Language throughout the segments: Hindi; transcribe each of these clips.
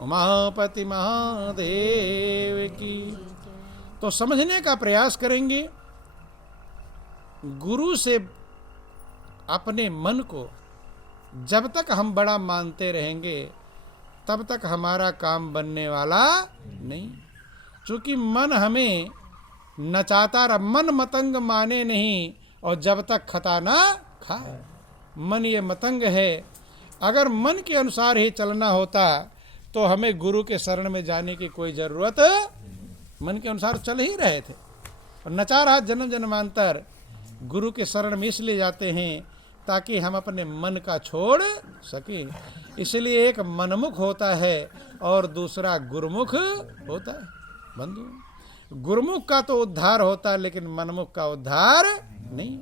उमापति महादेव की। तो समझने का प्रयास करेंगे, गुरु से अपने मन को जब तक हम बड़ा मानते रहेंगे तब तक हमारा काम बनने वाला नहीं। चूंकि मन हमें नचाता रहा, मन मतंग माने नहीं, और जब तक खता ना खाए। मन ये मतंग है। अगर मन के अनुसार ही चलना होता तो हमें गुरु के शरण में जाने की कोई जरूरत, मन के अनुसार चल ही रहे थे। और नचा रहा जन्म जन्मांतर। गुरु के शरण में इसलिए जाते हैं ताकि हम अपने मन का छोड़ सकें। इसलिए एक मनमुख होता है और दूसरा गुरुमुख होता है। बंधु, गुरुमुख का तो उद्धार होता है लेकिन मनमुख का उद्धार नहीं।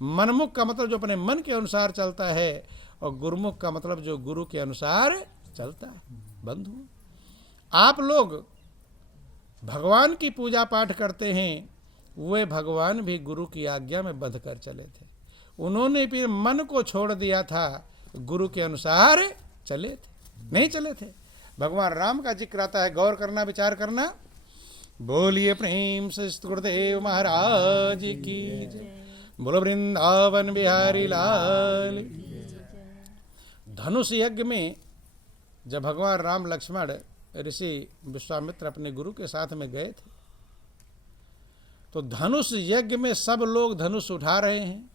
मनमुख का मतलब जो अपने मन के अनुसार चलता है, और गुरुमुख का मतलब जो गुरु के अनुसार चलता है। बंधु, आप लोग भगवान की पूजा पाठ करते हैं, वे भगवान भी गुरु की आज्ञा में बंध कर चले थे। उन्होंने फिर मन को छोड़ दिया था, गुरु के अनुसार चले थे, नहीं चले थे। भगवान राम का जिक्र आता है, गौर करना, विचार करना। बोलिए प्रेम से गुरुदेव महाराज की जय। बोलो वृंदावन बिहारी लाल। धनुष यज्ञ में जब भगवान राम लक्ष्मण ऋषि विश्वामित्र अपने गुरु के साथ में गए थे, तो धनुष यज्ञ में सब लोग धनुष उठा रहे हैं,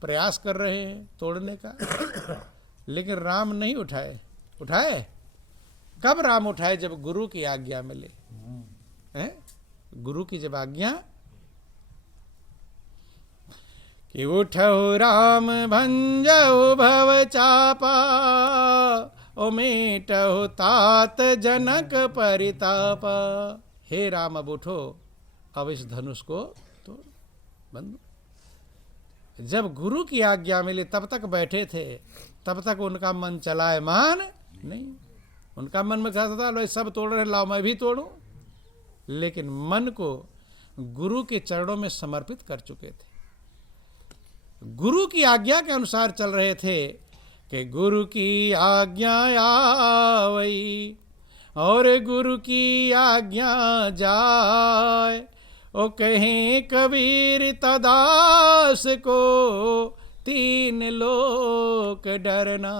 प्रयास कर रहे हैं तोड़ने का, लेकिन राम नहीं उठाए। उठाए कब राम उठाए? जब गुरु की आज्ञा मिले। गुरु की जब आज्ञा कि उठो राम भंजो भव चापा, ओ मेटो तात जनक परितापा। हे राम अब उठो, अब इस धनुष को तोड़। बंधु, जब गुरु की आज्ञा मिली तब तक बैठे थे, तब तक उनका मन चलायमान नहीं। उनका मन में कहता था लो सब तोड़ रहे, लाओ मैं भी तोड़ूं। लेकिन मन को गुरु के चरणों में समर्पित कर चुके थे, गुरु की आज्ञा के अनुसार चल रहे थे कि गुरु की आज्ञा आवई और गुरु की आज्ञा जाए। ओ कहें कबीर तदास को तीन लोक डरना।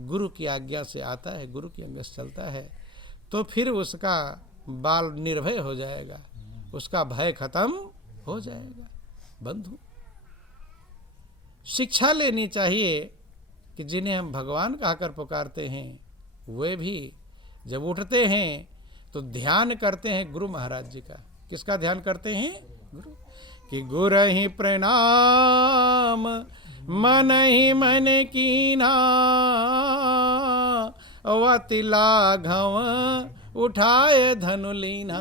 गुरु की आज्ञा से आता है, गुरु की आज्ञा से चलता है, तो फिर उसका बाल निर्भय हो जाएगा, उसका भय खत्म हो जाएगा। बंधु, शिक्षा लेनी चाहिए कि जिन्हें हम भगवान कहकर पुकारते हैं, वे भी जब उठते हैं तो ध्यान करते हैं गुरु महाराज जी का। किसका ध्यान करते हैं? गुरु। कि गुरु ही प्रणाम मन ही मन कीना, अति लाघव उठाए धनु लीना।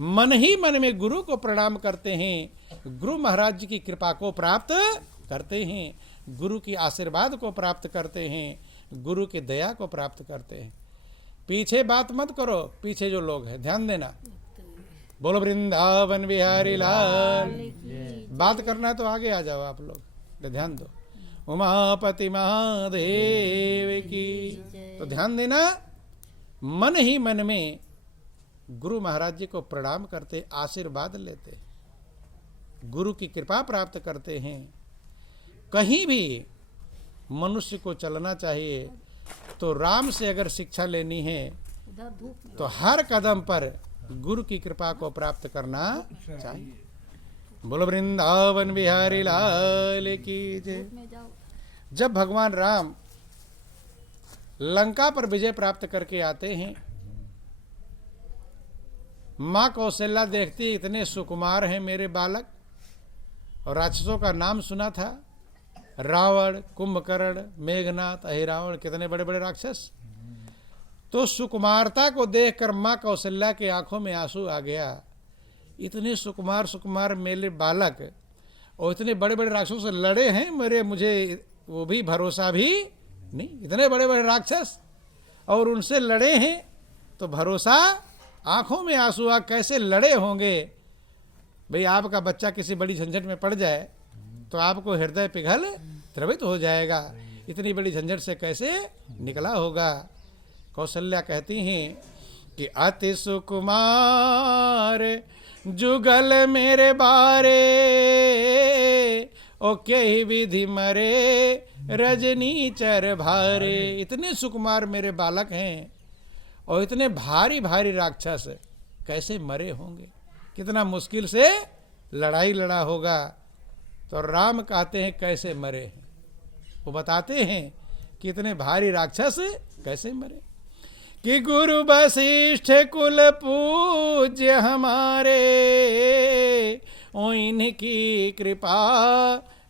मन ही मन में गुरु को प्रणाम करते हैं, गुरु महाराज जी की कृपा को प्राप्त करते हैं, गुरु की आशीर्वाद को प्राप्त करते हैं, गुरु की दया को प्राप्त करते हैं। पीछे बात मत करो, पीछे जो लोग हैं ध्यान देना। बोलो वृंदावन बिहारी लाल। बात करना है तो आगे आ जाओ आप लोग, ध्यान दो। उमापति महादेव की। तो ध्यान देना, मन ही मन में गुरु महाराज जी को प्रणाम करते, आशीर्वाद लेते, गुरु की कृपा प्राप्त करते हैं। कहीं भी मनुष्य को चलना चाहिए तो राम से अगर शिक्षा लेनी है तो हर कदम पर गुरु की कृपा को प्राप्त करना चाहिए। बोलो वृंदावन बिहारी लाल की जय। जब भगवान राम लंका पर विजय प्राप्त करके आते हैं, माँ कौशल्या देखती इतने सुकुमार हैं मेरे बालक, और राक्षसों का नाम सुना था, रावण, कुंभकर्ण, मेघनाथ, अहिरावण, कितने बड़े बड़े राक्षस। तो सुकुमारता को देखकर माँ कौशल्या की आंखों में आंसू आ गया। इतने सुकुमार सुकुमार मेरे बालक और इतने बड़े बड़े राक्षसों से लड़े हैं, मुझे वो भी भरोसा भी नहीं। इतने बड़े बड़े राक्षस और उनसे लड़े हैं तो भरोसा, आंखों में आंसू आ, कैसे लड़े होंगे। भाई आपका बच्चा किसी बड़ी झंझट में पड़ जाए तो आपको हृदय पिघल द्रवित हो जाएगा, इतनी बड़ी झंझट से कैसे निकला होगा। कौशल्या कहती हैं कि अति सुकुमार जुगल मेरे बारे, ओ कई विधि मरे रजनी चर भारे। इतने सुकुमार मेरे बालक हैं और इतने भारी भारी राक्षस कैसे मरे होंगे, कितना मुश्किल से लड़ाई लड़ा होगा। तो राम कहते हैं कैसे मरे हैं, वो बताते हैं कि इतने भारी राक्षस कैसे मरे। कि गुरु वशिष्ठ कुल पूज्य हमारे, ओ इनकी कृपा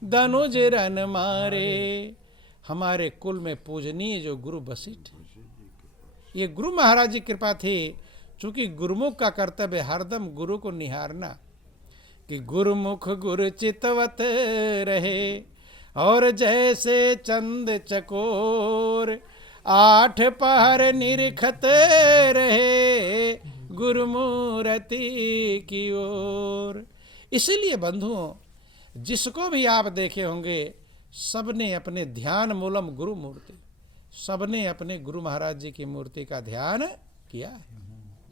धनुज रन मारे। हमारे कुल में पूजनीय जो गुरु वशिष्ठ, ये गुरु महाराज की कृपा थी। चूंकि गुरुमुख का कर्तव्य हरदम गुरु को निहारना, कि गुरुमुख गुरु चितवत रहे, और जैसे चंद चकोर 8 पहर निरखत रहे गुरुमूर्ति की ओर। इसीलिए बंधुओं, जिसको भी आप देखे होंगे सबने अपने ध्यान मूलम गुरु मूर्ति, सबने अपने गुरु महाराज जी की मूर्ति का ध्यान किया है,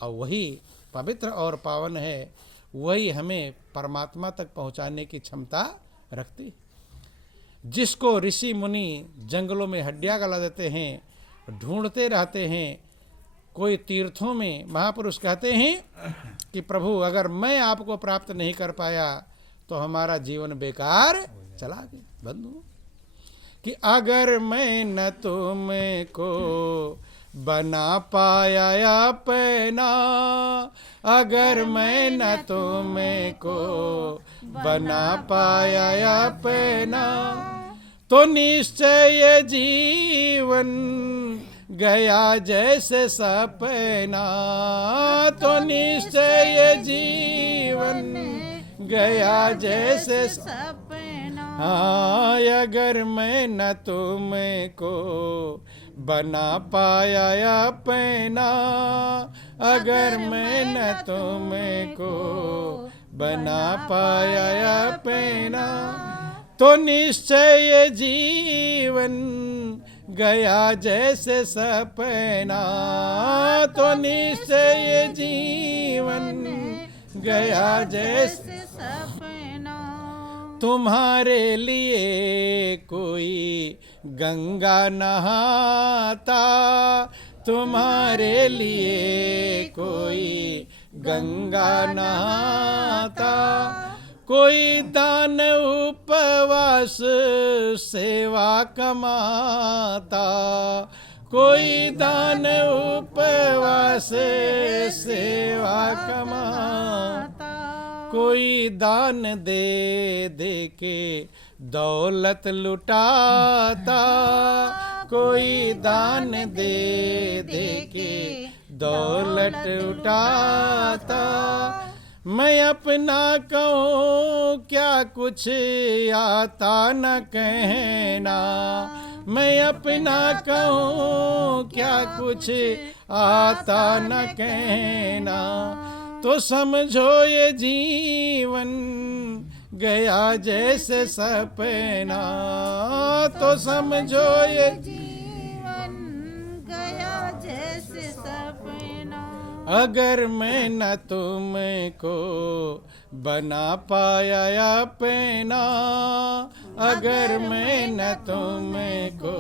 और वही पवित्र और पावन है, वही हमें परमात्मा तक पहुंचाने की क्षमता रखती है। जिसको ऋषि मुनि जंगलों में हड्डियां गला देते हैं, ढूंढते रहते हैं, कोई तीर्थों में महापुरुष कहते हैं कि प्रभु अगर मैं आपको प्राप्त नहीं कर पाया तो हमारा जीवन बेकार चला गया। बंधु कि अगर मैं न तुमको बना पाया अपना, अगर मैं न तुमको बना पाया अपना, तो निश्चय जीवन गया जैसे सपना, तो निश्चय जीवन गया जैसे सपना। हाँ अगर मैं न तुमको बना पाया अपना, अगर मैं न तुमको बना पाया अपना, तो निश्चय जीवन गया जैसे सपना, तो निश्चय जीवन गया जैसे सपना। तुम्हारे लिए कोई गंगा नहाता, तुम्हारे लिए कोई गंगा नहाता, कोई दान उपवास सेवा कमाता, कोई दान उपवास सेवा कमाता, कोई दान दे दे के दौलत लुटाता, कोई दान दे दे के दौलत लुटाता। मैं अपना कहूँ क्या कुछ आता न कहना, मैं अपना कहूँ क्या कुछ आता न कहना, तो समझो ये जीवन गया जैसे सपना, तो समझो ये जीवन गया जैसे सपना। अगर मैं न तुमको बना पाया अपना, अगर मैं न तुमको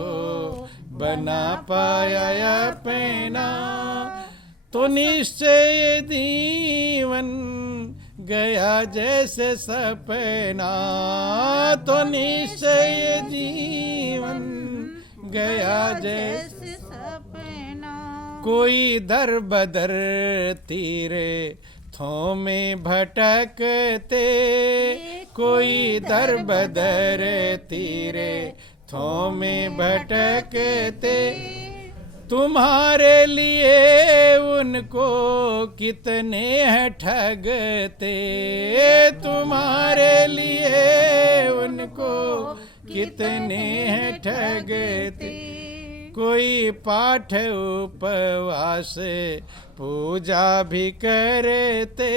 बना पाया अपना, तो निश्चय जीवन गया जैसे सपना, तो निश्चय जीवन गया जैसे सपना। कोई दर बदर तीरे थों में भटकते, कोई दर बदर तीरे थों में भटकते, तुम्हारे लिए उनको कितने हैं ठगते, तुम्हारे लिए उनको कितने हैं ठगते। कोई पाठ उपवास पूजा भी करते,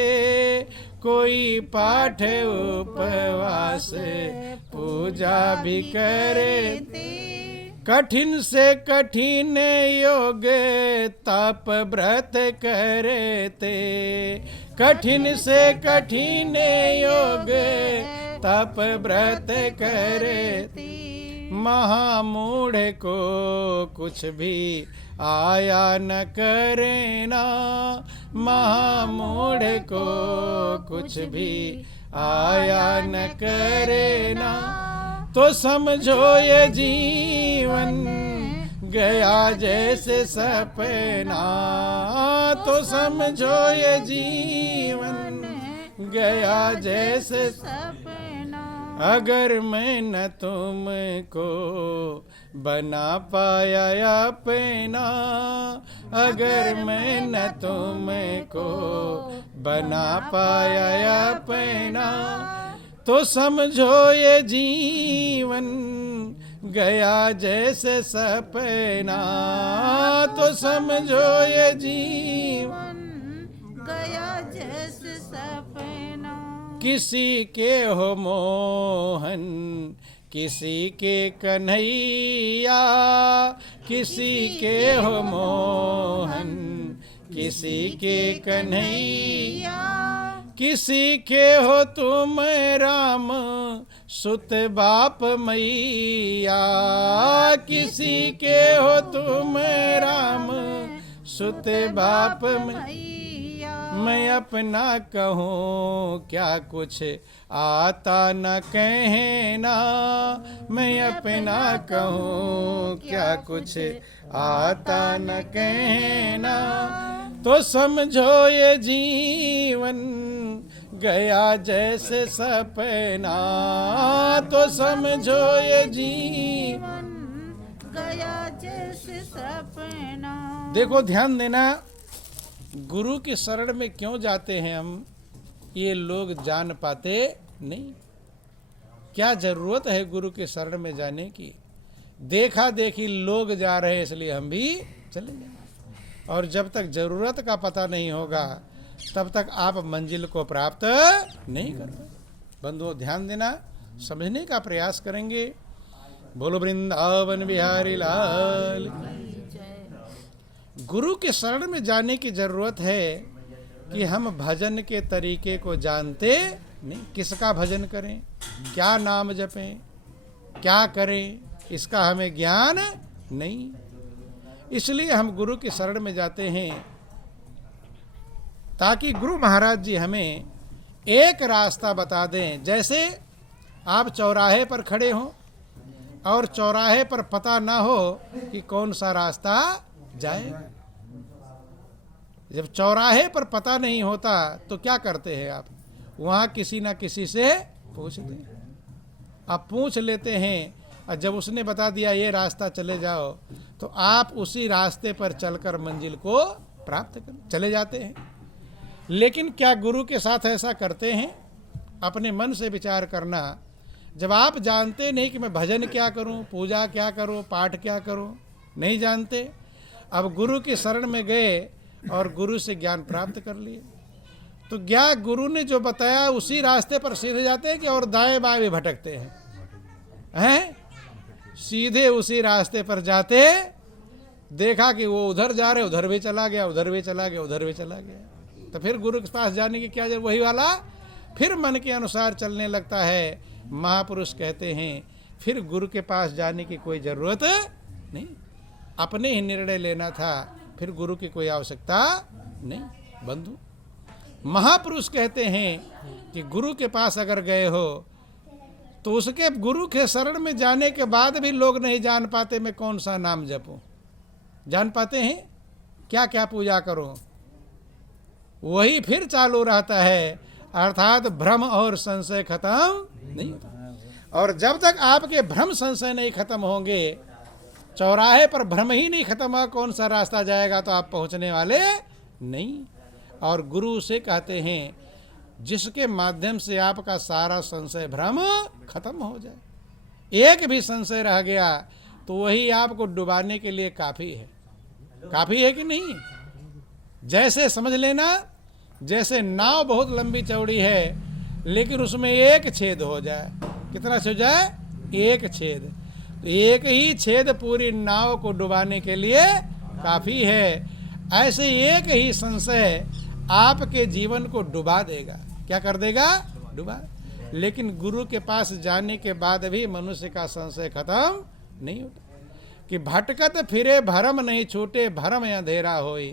कोई पाठ उपवास पूजा भी करते, कठिन से कठिन योग तप व्रत करते, कठिन से कठिन योग तप व्रत करते, महामूढ़ को कुछ भी आया न करे ना, महामूढ़ को कुछ भी आया न करे ना, तो समझो ये जीवन गया जैसे सपना, तो समझो ये जीवन गया जैसे सपना, अगर मैं न तुमको बना पाया अपना, अगर मैं न तुमको बना पाया अपना, तो समझो ये जीवन गया जैसे सपना, तो समझो ये जीवन गया जैसे सपना, किसी के हो मोहन किसी के कन्हैया, किसी के हो मोहन किसी के कन्हैया, किसी के हो तुम राम सुत बाप मैया, किसी के हो तुम राम सुत बाप मैया, मैं अपना कहूँ क्या कुछ आता न कहना, मैं अपना कहूँ क्या कुछ आता न कहना, तो समझो ये जीवन गया जैसे सपना, तो समझो ये जीवन गया जैसे सपना। देखो ध्यान देना, गुरु की शरण में क्यों जाते हैं हम, ये लोग जान पाते नहीं। क्या जरूरत है गुरु के शरण में जाने की, देखा देखी लोग जा रहे इसलिए हम भी चले जाएंगे, और जब तक जरूरत का पता नहीं होगा तब तक आप मंजिल को प्राप्त नहीं कर पाएंगे। बंधुओं ध्यान देना, समझने का प्रयास करेंगे। बोलो वृंदावन बिहारी लाल। गुरु के शरण में जाने की जरूरत है कि हम भजन के तरीके को जानते नहीं, किसका भजन करें, क्या नाम जपें, क्या करें, इसका हमें ज्ञान नहीं। इसलिए हम गुरु की शरण में जाते हैं ताकि गुरु महाराज जी हमें एक रास्ता बता दें। जैसे आप चौराहे पर खड़े हों और चौराहे पर पता ना हो कि कौन सा रास्ता जाए, जब चौराहे पर पता नहीं होता तो क्या करते हैं आप, वहाँ किसी ना किसी से पूछते हैं। आप पूछ लेते हैं और जब उसने बता दिया ये रास्ता चले जाओ तो आप उसी रास्ते पर चलकर मंजिल को प्राप्त कर चले जाते हैं। लेकिन क्या गुरु के साथ ऐसा करते हैं? अपने मन से विचार करना। जब आप जानते नहीं कि मैं भजन क्या करूं, पूजा क्या करूं, पाठ क्या करूं, नहीं जानते, अब गुरु की शरण में गए और गुरु से ज्ञान प्राप्त कर लिए, तो क्या गुरु ने जो बताया उसी रास्ते पर सीधे जाते हैं कि और दाएं बाएं भी भटकते हैं? सीधे उसी रास्ते पर जाते, देखा कि वो उधर जा रहे, उधर भी चला गया, उधर भी चला गया, उधर भी चला गया, तो फिर गुरु के पास जाने की क्या जरूरत, वही वाला फिर मन के अनुसार चलने लगता है। महापुरुष कहते हैं फिर गुरु के पास जाने की कोई ज़रूरत नहीं, अपने ही निर्णय लेना था, फिर गुरु की कोई आवश्यकता नहीं। बंधु, महापुरुष कहते हैं कि गुरु के पास अगर गए हो तो उसके गुरु के शरण में जाने के बाद भी लोग नहीं जान पाते मैं कौन सा नाम जपूं। जान पाते हैं क्या क्या पूजा करो, वही फिर चालू रहता है, अर्थात भ्रम और संशय खत्म नहीं होता। और जब तक आपके भ्रम संशय नहीं खत्म होंगे, चौराहे पर भ्रम ही नहीं खत्म हुआ कौन सा रास्ता जाएगा, तो आप पहुंचने वाले नहीं। और गुरु से कहते हैं जिसके माध्यम से आपका सारा संशय भ्रम खत्म हो जाए, एक भी संशय रह गया तो वही आपको डुबाने के लिए काफ़ी है। काफ़ी है कि नहीं? जैसे समझ लेना, जैसे नाव बहुत लंबी चौड़ी है लेकिन उसमें एक छेद हो जाए, कितना छेद हो जाए? एक छेद, तो एक ही छेद पूरी नाव को डुबाने के लिए काफी है। ऐसे एक ही संशय आपके जीवन को डुबा देगा। क्या कर देगा? डुबा। लेकिन गुरु के पास जाने के बाद भी मनुष्य का संशय खत्म नहीं होता कि भटकत फिरे भरम नहीं छूटे, भरम अंधेरा होए,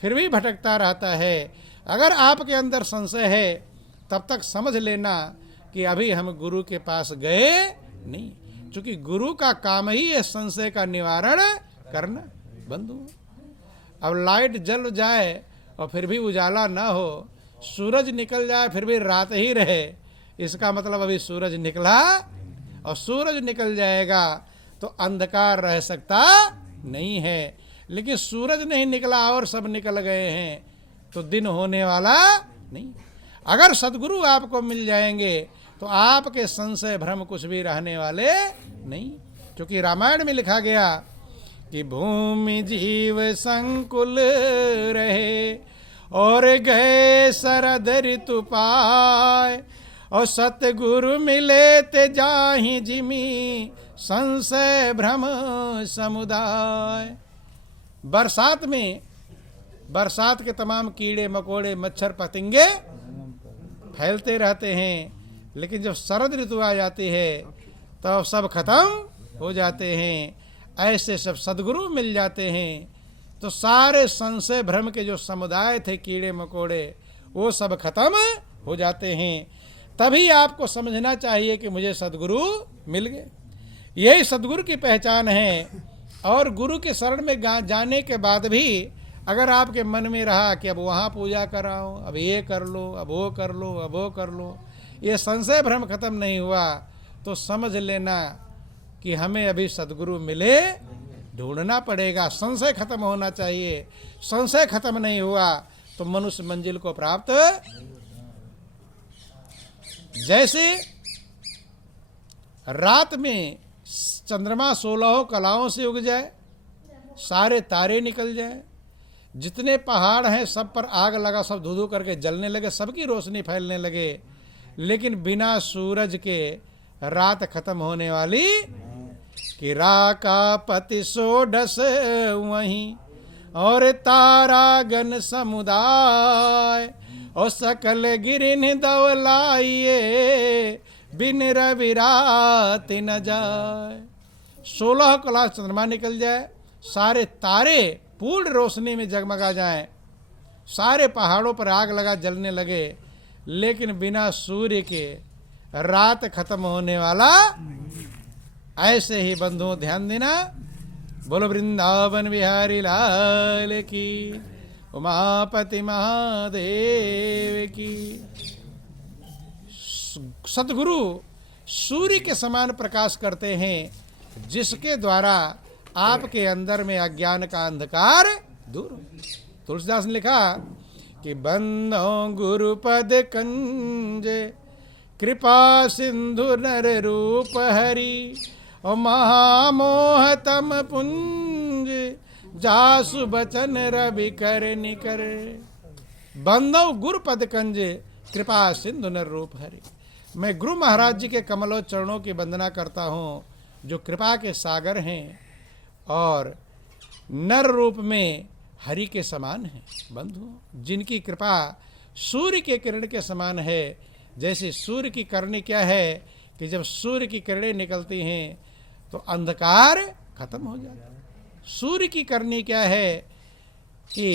फिर भी भटकता रहता है। अगर आपके अंदर संशय है तब तक समझ लेना कि अभी हम गुरु के पास गए नहीं, क्योंकि गुरु का काम ही है संशय का निवारण करना। बंधु, अब लाइट जल जाए और फिर भी उजाला ना हो, सूरज निकल जाए फिर भी रात ही रहे, इसका मतलब अभी सूरज निकला, और सूरज निकल जाएगा तो अंधकार रह सकता नहीं है। लेकिन सूरज नहीं निकला और सब निकल गए हैं तो दिन होने वाला नहीं। अगर सद्गुरु आपको मिल जाएंगे तो आपके संशय भ्रम कुछ भी रहने वाले नहीं। क्योंकि रामायण में लिखा गया कि भूमि जीव संकुल रहे और गए शरद ऋतु पाए, और सतगुरु मिले ते जाहि जिमी संशय भ्रम समुदाय। बरसात में बरसात के तमाम कीड़े मकोड़े मच्छर पतंगे फैलते रहते हैं, लेकिन जब शरद ऋतु आ जाती है तो सब खत्म हो जाते हैं। ऐसे सब सद्गुरु मिल जाते हैं तो सारे संशय भ्रम के जो समुदाय थे कीड़े मकोड़े वो सब खत्म हो जाते हैं। तभी आपको समझना चाहिए कि मुझे सद्गुरु मिल गए। यही सद्गुरु की पहचान है। और गुरु के शरण में जाने के बाद भी अगर आपके मन में रहा कि अब वहाँ पूजा कराओ, अब ये कर लो, अब वो कर लो, अब वो कर लो, ये संशय भ्रम खत्म नहीं हुआ तो समझ लेना कि हमें अभी सद्गुरु मिले, ढूंढना पड़ेगा। संशय खत्म होना चाहिए। संशय खत्म नहीं हुआ तो मनुष्य मंजिल को प्राप्त। जैसे रात में चंद्रमा 16 कलाओं से उग जाए, सारे तारे निकल जाए, जितने पहाड़ हैं सब पर आग लगा, सब धू धू करके जलने लगे, सबकी रोशनी फैलने लगे, लेकिन बिना सूरज के रात खत्म होने वाली। कि राका पति सोडस वहीं और तारागन समुदाय, और सकल गिरिन दवलाइए बिन रवि रात न जाए। 16 कला चंद्रमा निकल जाए, सारे तारे पूर्ण रोशनी में जगमगा जाएं, सारे पहाड़ों पर आग लगा जलने लगे, लेकिन बिना सूर्य के रात खत्म होने वाला। ऐसे ही बंधुओं ध्यान देना। बोलो वृंदावन बिहारी लाल की, उमापति महादेव की। सद्गुरु सूर्य के समान प्रकाश करते हैं, जिसके द्वारा आपके अंदर में अज्ञान का अंधकार दूर हो। तुलसीदास ने लिखा कि बंदो गुरुपद कंज कृपा सिंधु नर रूप हरि, और महामोह तम पुंज जासु बचन रवि कर निकर। बंदो गुरुपद कंज कृपा सिंधु नर रूप हरि। मैं गुरु महाराज जी के कमलों चरणों की वंदना करता हूँ, जो कृपा के सागर हैं और नर रूप में हरि के समान हैं। बंधु, जिनकी कृपा सूर्य के किरण के समान है। जैसे सूर्य की करनी क्या है कि जब सूर्य की किरणें निकलती हैं तो अंधकार खत्म हो जाता है। सूर्य की करनी क्या है कि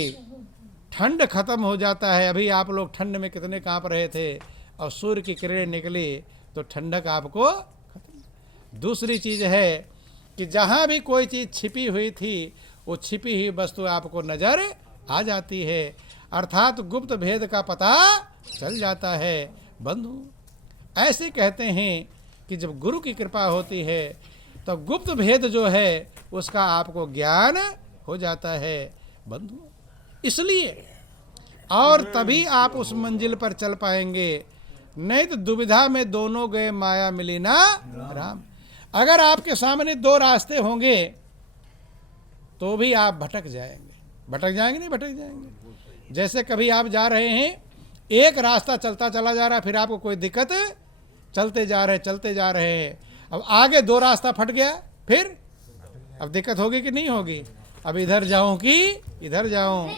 ठंड खत्म हो जाता है। अभी आप लोग ठंड में कितने कांप रहे थे, और सूर्य की किरणें निकली तो ठंडक आपको खत्म। दूसरी चीज़ है कि जहाँ भी कोई चीज़ छिपी हुई थी वो छिपी हुई वस्तु आपको नज़र आ जाती है, अर्थात गुप्त भेद का पता चल जाता है। बंधु, ऐसे कहते हैं कि जब गुरु की कृपा होती है तो गुप्त भेद जो है उसका आपको ज्ञान हो जाता है। बंधु, इसलिए और तभी आप उस मंजिल पर चल पाएंगे, नहीं तो दुविधा में दोनों गए माया मिली ना राम। अगर आपके सामने दो रास्ते होंगे तो भी आप भटक जाएंगे। भटक जाएंगे नहीं, भटक जाएंगे। जैसे कभी आप जा रहे हैं, एक रास्ता चलता चला जा रहा है, फिर आपको कोई दिक्कत, चलते जा रहे हैं, अब आगे दो रास्ता फट गया फिर अब दिक्कत होगी कि नहीं होगी? अब इधर जाऊं कि इधर जाऊं?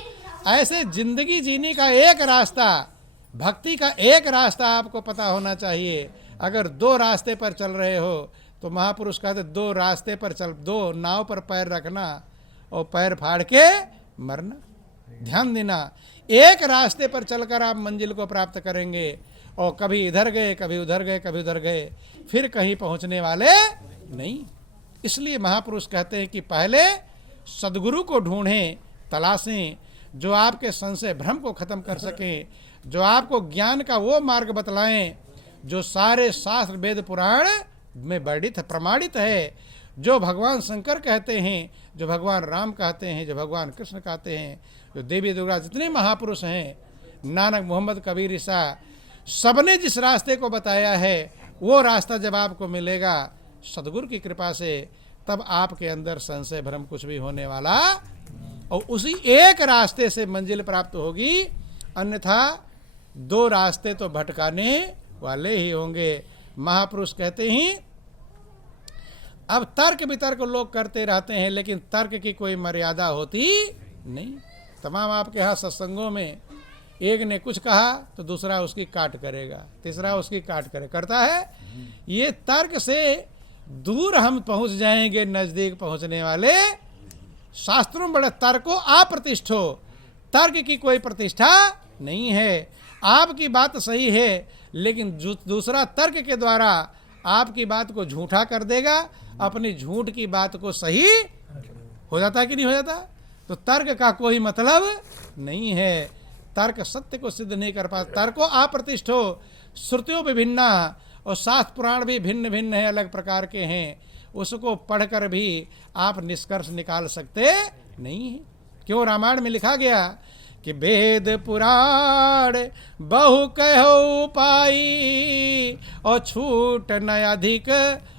ऐसे जिंदगी जीने का एक रास्ता, भक्ति का एक रास्ता आपको पता होना चाहिए। अगर दो रास्ते पर चल रहे हो तो महापुरुष कहते दो रास्ते पर चल, दो नाव पर पैर रखना और पैर फाड़ के मरना। ध्यान देना, एक रास्ते पर चलकर आप मंजिल को प्राप्त करेंगे, और कभी इधर गए कभी उधर गए कभी उधर गए, फिर कहीं पहुंचने वाले नहीं। इसलिए महापुरुष कहते हैं कि पहले सद्गुरु को ढूंढें, तलाशें, जो आपके संशय भ्रम को खत्म कर सकें, जो आपको ज्ञान का वो मार्ग बतलाएं जो सारे शास्त्र वेद पुराण में वर्णित प्रमाणित है, जो भगवान शंकर कहते हैं, जो भगवान राम कहते हैं, जो भगवान कृष्ण कहते हैं, जो देवी दुर्गा, जितने महापुरुष हैं, नानक, मोहम्मद, कबीर, ईसा, सबने जिस रास्ते को बताया है वो रास्ता जब आपको मिलेगा सद्गुरु की कृपा से, तब आपके अंदर संशय भ्रम कुछ भी होने वाला, और उसी एक रास्ते से मंजिल प्राप्त होगी। अन्यथा दो रास्ते तो भटकाने वाले ही होंगे। महापुरुष कहते हैं, अब तर्क वितर्क लोग करते रहते हैं, लेकिन तर्क की कोई मर्यादा होती नहीं। तमाम आपके यहाँ सत्संगों में एक ने कुछ कहा तो दूसरा उसकी काट करेगा, तीसरा उसकी काट करे करता है। ये तर्क से दूर हम पहुंच जाएंगे, नजदीक पहुंचने वाले शास्त्रों बड़े तर्को अप्रतिष्ठो, तर्क की कोई प्रतिष्ठा नहीं है। आपकी बात सही है, लेकिन दूसरा तर्क के द्वारा आपकी बात को झूठा कर देगा, अपनी झूठ की बात को सही हो जाता है कि नहीं हो जाता? तो तर्क का कोई मतलब नहीं है, तर्क सत्य को सिद्ध नहीं कर पाता। तर्को अप्रतिष्ठो, श्रुतियों विभिन्ना, और शास्त्र पुराण भी भिन्न भिन्न है, अलग प्रकार के हैं, उसको पढ़कर भी आप निष्कर्ष निकाल सकते नहीं हैं। क्यों? रामायण में लिखा गया कि वेद पुराण बहु कहो पाई, और छूट न अधिक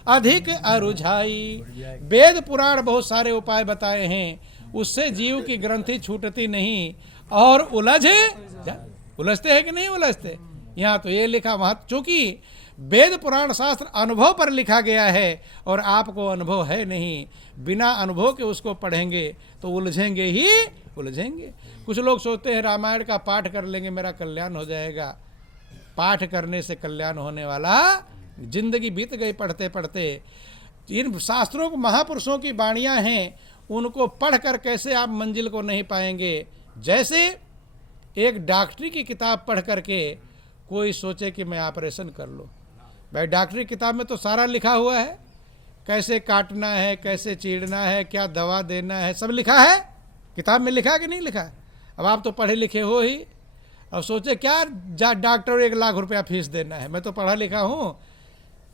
अधिक अरुझाई। वेद पुराण बहुत सारे उपाय बताए हैं, उससे जीव की ग्रंथि छूटती नहीं और उलझते हैं कि नहीं उलझते? यहाँ तो ये लिखा, वहाँ, चूंकि वेद पुराण शास्त्र अनुभव पर लिखा गया है और आपको अनुभव है नहीं, बिना अनुभव के उसको पढ़ेंगे तो उलझेंगे ही उलझेंगे। कुछ लोग सोचते हैं रामायण का पाठ कर लेंगे मेरा कल्याण हो जाएगा। पाठ करने से कल्याण होने वाला, जिंदगी बीत गई पढ़ते पढ़ते। इन शास्त्रों को, महापुरुषों की वाणियाँ हैं, उनको पढ़कर कैसे आप मंजिल को नहीं पाएंगे। जैसे एक डॉक्टरी की किताब पढ़ करके कोई सोचे कि मैं ऑपरेशन कर लूँ, भाई डॉक्टरी किताब में तो सारा लिखा हुआ है, कैसे काटना है, कैसे चीरना है, क्या दवा देना है, सब लिखा है। किताब में लिखा कि नहीं लिखा? अब आप तो पढ़े लिखे हो ही, अब सोचे क्या डॉक्टर 1 लाख रुपया फीस देना है, मैं तो पढ़ा लिखा हूँ,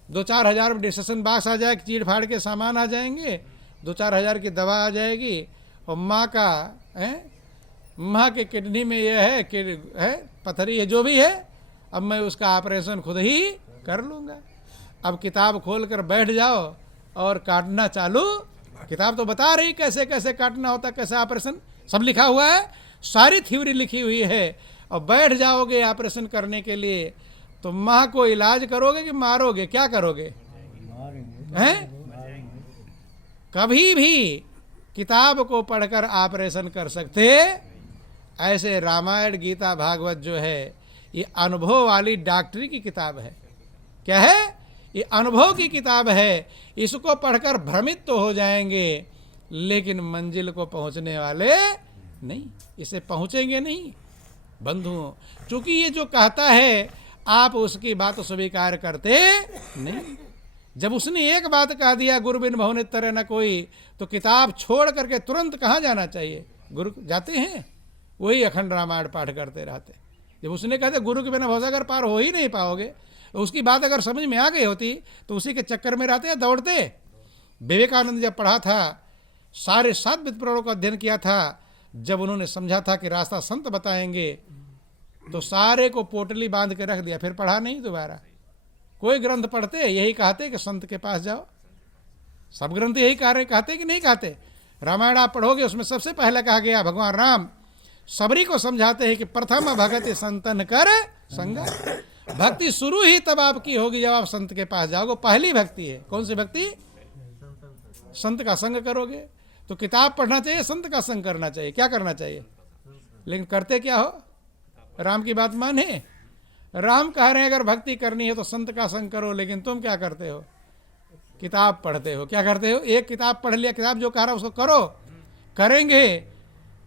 2-4 हज़ार में डिसीजन बॉक्स आ जाए, चीड़ फाड़ के सामान आ जाएंगे, 2-4 हज़ार की दवा आ जाएगी, और माँ के किडनी में ये है कि है पथरी है, जो भी है, अब मैं उसका ऑपरेशन खुद ही कर लूँगा। अब किताब खोल कर बैठ जाओ और काटना चालू, किताब तो बता रही कैसे कैसे काटना होता, कैसे ऑपरेशन, सब लिखा हुआ है, सारी थ्योरी लिखी हुई है, और बैठ जाओगे ऑपरेशन करने के लिए तो माँ को इलाज करोगे कि मारोगे? क्या करोगे? हैं? कभी भी किताब को पढ़कर ऑपरेशन कर सकते? ऐसे रामायण, गीता, भागवत जो है, ये अनुभव वाली डॉक्टरी की किताब है। क्या है? ये अनुभव की किताब है। इसको पढ़कर भ्रमित तो हो जाएंगे, लेकिन मंजिल को पहुंचने वाले नहीं, इसे पहुंचेंगे नहीं बंधुओं। क्योंकि ये जो कहता है आप उसकी बात स्वीकार करते नहीं। जब उसने एक बात कह दिया, गुरु बिन बहुनितर न कोई, तो किताब छोड़ करके तुरंत कहाँ जाना चाहिए? गुरु जाते हैं, वही अखंड रामायण पाठ करते रहते। जब उसने कहते गुरु के बिना भवसागर पार हो ही नहीं पाओगे, तो उसकी बात अगर समझ में आ गई होती तो उसी के चक्कर में रहते या दौड़ते। विवेकानंद जब पढ़ा था, सारे 7 वेद पुराणों का अध्ययन किया था, जब उन्होंने समझा था कि रास्ता संत बताएंगे, तो सारे को पोटली बांध के रख दिया, फिर पढ़ा नहीं दोबारा। कोई ग्रंथ पढ़ते यही कहते कि संत के पास जाओ, सब ग्रंथ यही कहते कि नहीं कहते? रामायण आप पढ़ोगे, उसमें सबसे पहले कहा गया, भगवान राम सबरी को समझाते हैं कि प्रथम भगति संतन कर संगा। भक्ति शुरू ही तब आपकी होगी जब आप संत के पास जाओगे। पहली भक्ति है, कौन सी भक्ति? संत का संग करोगे। तो किताब पढ़ना चाहिए, संत का संग करना चाहिए, क्या करना चाहिए। लेकिन करते क्या हो, राम की बात माने। राम कह रहे हैं अगर भक्ति करनी है तो संत का संग करो, लेकिन तुम क्या करते हो, किताब पढ़ते हो। क्या करते हो, एक किताब पढ़ लिया, किताब जो कह रहा है उसको करो, करेंगे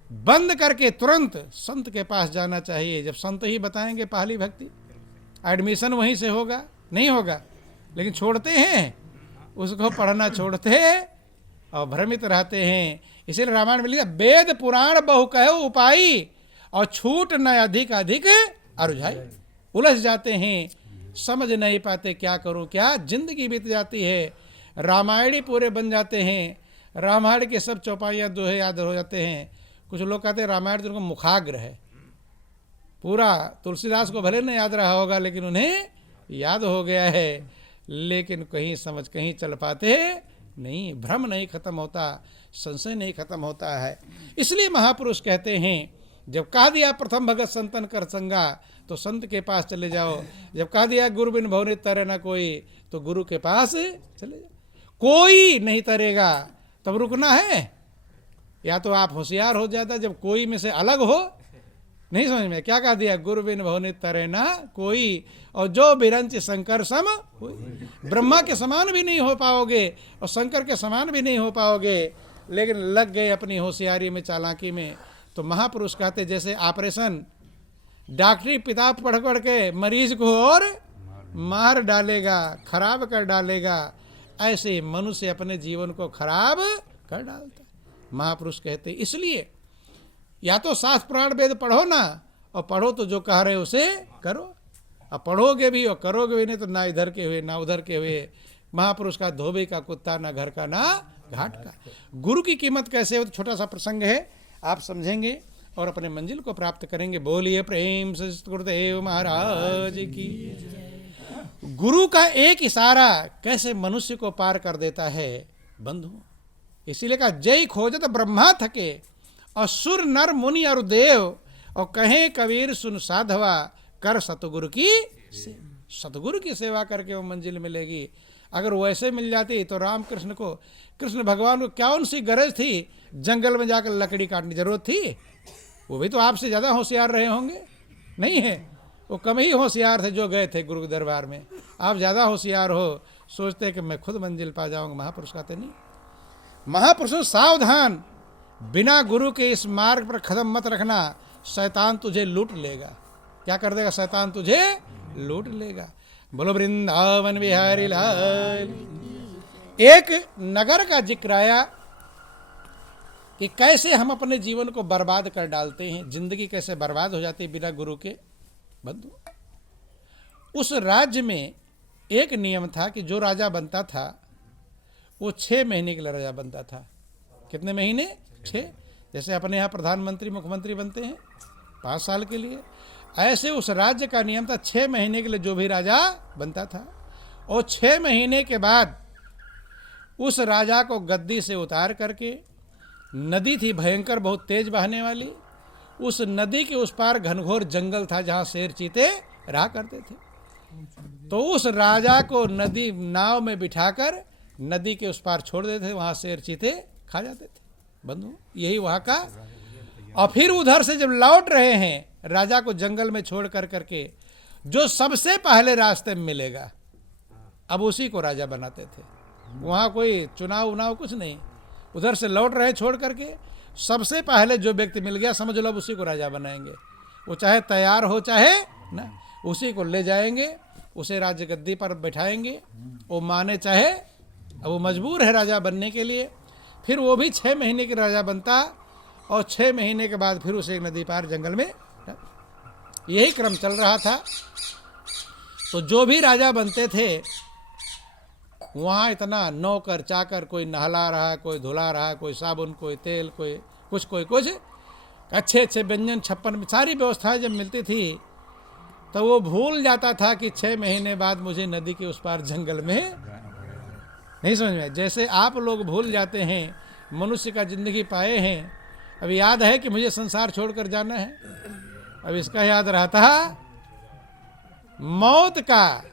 बंद करके तुरंत संत के पास जाना चाहिए। जब संत ही बताएंगे पहली भक्ति, एडमिशन वहीं से होगा, नहीं होगा। लेकिन छोड़ते हैं, उसको पढ़ना छोड़ते और भ्रमित रहते हैं। इसीलिए रामायण में लिखा, वेद पुराण बहु कहो उपाई और छूट न अधिक अधिक अरुझाई। उलझ जाते हैं, समझ नहीं पाते क्या करूं क्या, जिंदगी बीत जाती है। रामायणी पूरे बन जाते हैं, रामायण के सब चौपाइयाँ दोहे याद हो जाते हैं। कुछ लोग कहते हैं रामायण तो उनको मुखाग्र है, पूरा तुलसीदास को भले नहीं याद रहा होगा लेकिन उन्हें याद हो गया है। लेकिन कहीं समझ कहीं चल पाते नहीं, भ्रम नहीं खत्म होता, संशय नहीं खत्म होता है। इसलिए महापुरुष कहते हैं, जब कह दिया प्रथम भगत संतन कर संगा तो संत के पास चले जाओ। जब कह दिया गुरु बिन भवनित तरे ना कोई, तो गुरु के पास चले जाओ। कोई नहीं तरेगा तब रुकना है, या तो आप होशियार हो जाता, जब कोई में से अलग हो। नहीं समझ में, क्या कह दिया, गुरु बिन भवनित तरे ना कोई, और जो बिरंच शंकर सम होई। ब्रह्मा के समान भी नहीं हो पाओगे और शंकर के समान भी नहीं हो पाओगे। लेकिन लग गए अपनी होशियारी में, चालाकी में। तो महापुरुष कहते, जैसे ऑपरेशन डॉक्टरी किताब पढ़ पढ़ के मरीज को और मार डालेगा, खराब कर डालेगा, ऐसे मनुष्य अपने जीवन को खराब कर डालता है। महापुरुष कहते इसलिए या तो शास्त्र पुराण वेद पढ़ो ना, और पढ़ो तो जो कह रहे उसे करो। अब पढ़ोगे भी और करोगे भी नहीं तो ना इधर के हुए ना उधर के हुए। महापुरुष का धोबे का कुत्ता, ना घर का ना घाट का। गुरु की कीमत कैसे हो, तो छोटा सा प्रसंग है, आप समझेंगे और अपने मंजिल को प्राप्त करेंगे। बोलिए प्रेम से गुरुदेव महाराज की। गुरु का एक इशारा कैसे मनुष्य को पार कर देता है बंधु। इसीलिए कहा, जय खोजत ब्रह्मा थके और सुर नर मुनि और देव, और कहें कबीर सुन साधवा कर सतगुरु की सेवा। सतगुरु की सेवा करके वो मंजिल मिलेगी। अगर वैसे मिल जाती तो रामकृष्ण को, कृष्ण भगवान को क्या उनसी गरज थी जंगल में जाकर लकड़ी काटने जरूरत थी। वो भी तो आपसे ज़्यादा होशियार रहे होंगे, नहीं है, वो कम ही होशियार थे जो गए थे गुरु के दरबार में। आप ज़्यादा होशियार हो, सोचते कि मैं खुद मंजिल पा जाऊंगा। महापुरुष कहते नहीं, महापुरुषों सावधान, बिना गुरु के इस मार्ग पर कदम मत रखना, शैतान तुझे लूट लेगा। क्या कर देगा शैतान, तुझे लूट लेगा। बोलो वृंदावन बिहारी लाल। एक नगर का जिक्र आया कि कैसे हम अपने जीवन को बर्बाद कर डालते हैं, जिंदगी कैसे बर्बाद हो जाती है बिना गुरु के। बंधु, उस राज्य में एक नियम था कि जो राजा बनता था वो 6 महीने के लिए राजा बनता था। कितने महीने? 6। जैसे अपने यहाँ प्रधानमंत्री मुख्यमंत्री बनते हैं 5 साल के लिए, ऐसे उस राज्य का नियम था 6 महीने के लिए जो भी राजा बनता था। और 6 महीने के बाद उस राजा को गद्दी से उतार करके, नदी थी भयंकर बहुत तेज बहने वाली, उस नदी के उस पार घनघोर जंगल था जहाँ शेर चीते रहा करते थे। तो उस राजा को नदी नाव में बिठाकर नदी के उस पार छोड़ देते थे, वहाँ शेर चीते खा जाते थे। बंधु, यही वहाँ का। और फिर उधर से जब लौट रहे हैं, राजा को जंगल में छोड़ कर करके जो सबसे पहले रास्ते में मिलेगा, अब उसी को राजा बनाते थे। वहाँ कोई चुनाव उनाव कुछ नहीं, उधर से लौट रहे छोड़ करके सबसे पहले जो व्यक्ति मिल गया समझ लो उसी को राजा बनाएंगे। वो चाहे तैयार हो चाहे ना, उसी को ले जाएंगे, उसे राज्य गद्दी पर बैठाएंगे। वो माने चाहे, अब वो मजबूर है राजा बनने के लिए। फिर वो भी 6 महीने के राजा बनता, और 6 महीने के बाद फिर उसे एक नदी पार जंगल में, यही क्रम चल रहा था। तो जो भी राजा बनते थे वहाँ इतना नौकर चाकर, कोई नहला रहा, कोई धुला रहा, कोई साबुन, कोई तेल, कोई कुछ अच्छे अच्छे व्यंजन, 56 सारी व्यवस्थाएं जब मिलती थी तो वो भूल जाता था कि 6 महीने बाद मुझे नदी के उस पार जंगल में, नहीं समझ में। जैसे आप लोग भूल जाते हैं, मनुष्य का जिंदगी पाए हैं, अब याद है कि मुझे संसार छोड़कर जाना है। अब इसका याद रहता मौत का,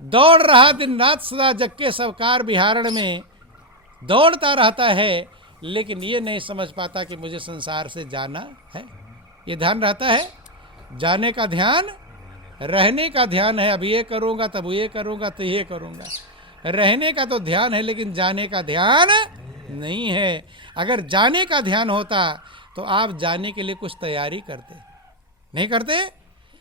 दौड़ रहा दिन रात सदा जग के सबकार बिहारण में, दौड़ता रहता है, लेकिन ये नहीं समझ पाता कि मुझे संसार से जाना है। ये ध्यान रहता है, जाने का ध्यान, रहने का ध्यान है। अब ये करूँगा, तब ये करूँगा, तो ये करूँगा। रहने का तो ध्यान है, लेकिन जाने का ध्यान नहीं है। अगर जाने का ध्यान होता तो आप जाने के लिए कुछ तैयारी करते, नहीं करते?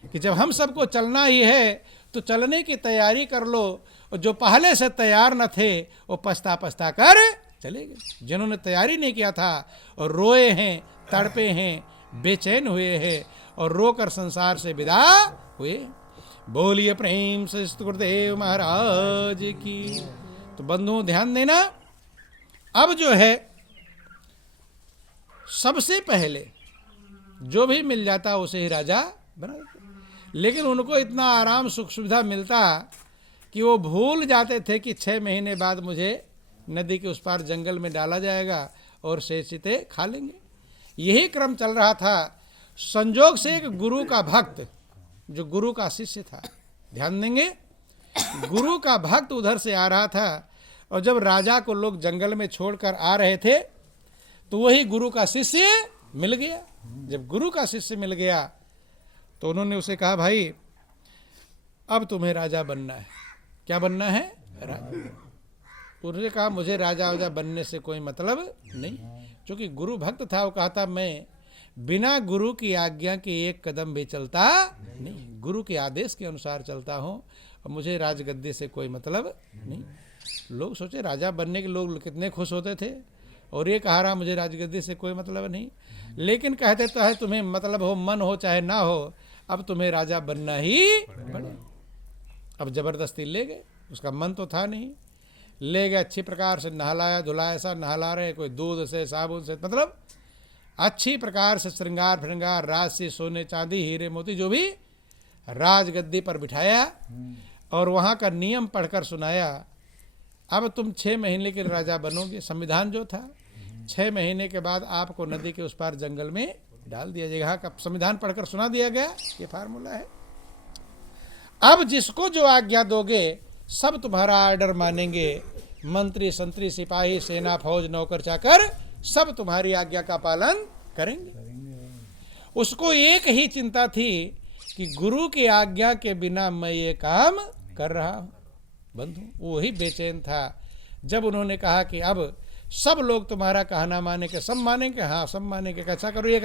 कि जब हम सबको चलना ही है तो चलने की तैयारी कर लो, और जो पहले से तैयार न थे वो पछता पछता कर चले गए। जिन्होंने तैयारी नहीं किया था और रोए हैं, तड़पे हैं, बेचैन हुए हैं और रोकर संसार से विदा हुए। बोलिए प्रेम से गुरुदेव महाराज की। तो बंधुओं ध्यान देना, अब जो है सबसे पहले जो भी मिल जाता उसे ही राजा बना देते, लेकिन उनको इतना आराम सुख सुविधा मिलता कि वो भूल जाते थे कि 6 महीने बाद मुझे नदी के उस पार जंगल में डाला जाएगा और शेषिते खा लेंगे। यही क्रम चल रहा था। संजोग से एक गुरु का भक्त, जो गुरु का शिष्य था, ध्यान देंगे, गुरु का भक्त उधर से आ रहा था, और जब राजा को लोग जंगल में छोड़कर आ रहे थे तो वही गुरु का शिष्य मिल गया। जब गुरु का शिष्य मिल गया तो उन्होंने उसे कहा, भाई अब तुम्हें राजा बनना है। क्या बनना है? राजा। उन्होंने कहा, मुझे राजा वाजा बनने से कोई मतलब नहीं। क्योंकि गुरु भक्त था, वो कहा था मैं बिना गुरु की आज्ञा के एक कदम भी चलता नहीं, गुरु के आदेश के अनुसार चलता हूँ, और मुझे राजगद्दी से कोई मतलब नहीं। लोग सोचे राजा बनने के लोग कितने खुश होते थे, और ये कहा रहा मुझे राजगद्दी से कोई मतलब नहीं। लेकिन कहते तो है तुम्हें मतलब हो, मन हो चाहे ना हो, अब तुम्हें राजा बनना ही पड़े। अब जबरदस्ती ले गए, उसका मन तो था नहीं, ले गए, अच्छी प्रकार से नहलाया धुलाया, ऐसा नहला रहे कोई दूध से साबुन से, मतलब अच्छी प्रकार से श्रृंगार फ्रृंगार, राशि सोने चांदी हीरे मोती जो भी, राजगद्दी पर बिठाया और वहाँ का नियम पढ़कर सुनाया। अब तुम 6 महीने के राजा बनोगे। संविधान जो था, 6 महीने के बाद आपको नदी के उस पार जंगल में डाल दिया जाएगा। का संविधान पढ़कर सुना दिया गया, ये फार्मूला है। अब जिसको जो आज्ञा दोगे सब तुम्हारा आर्डर मानेंगे। मंत्री संतरी सिपाही सेना फौज नौकर चाकर सब तुम्हारी आज्ञा का पालन करेंगे। उसको एक ही चिंता थी कि गुरु की आज्ञा के बिना मैं ये काम कर रहा हूं। बंधु वही बेचैन था। जब उन्होंने कहा कि अब सब लोग तुम्हारा कहना माने के, सब मानेंगे, हाँ सब मानेंगे, कैसा करो एक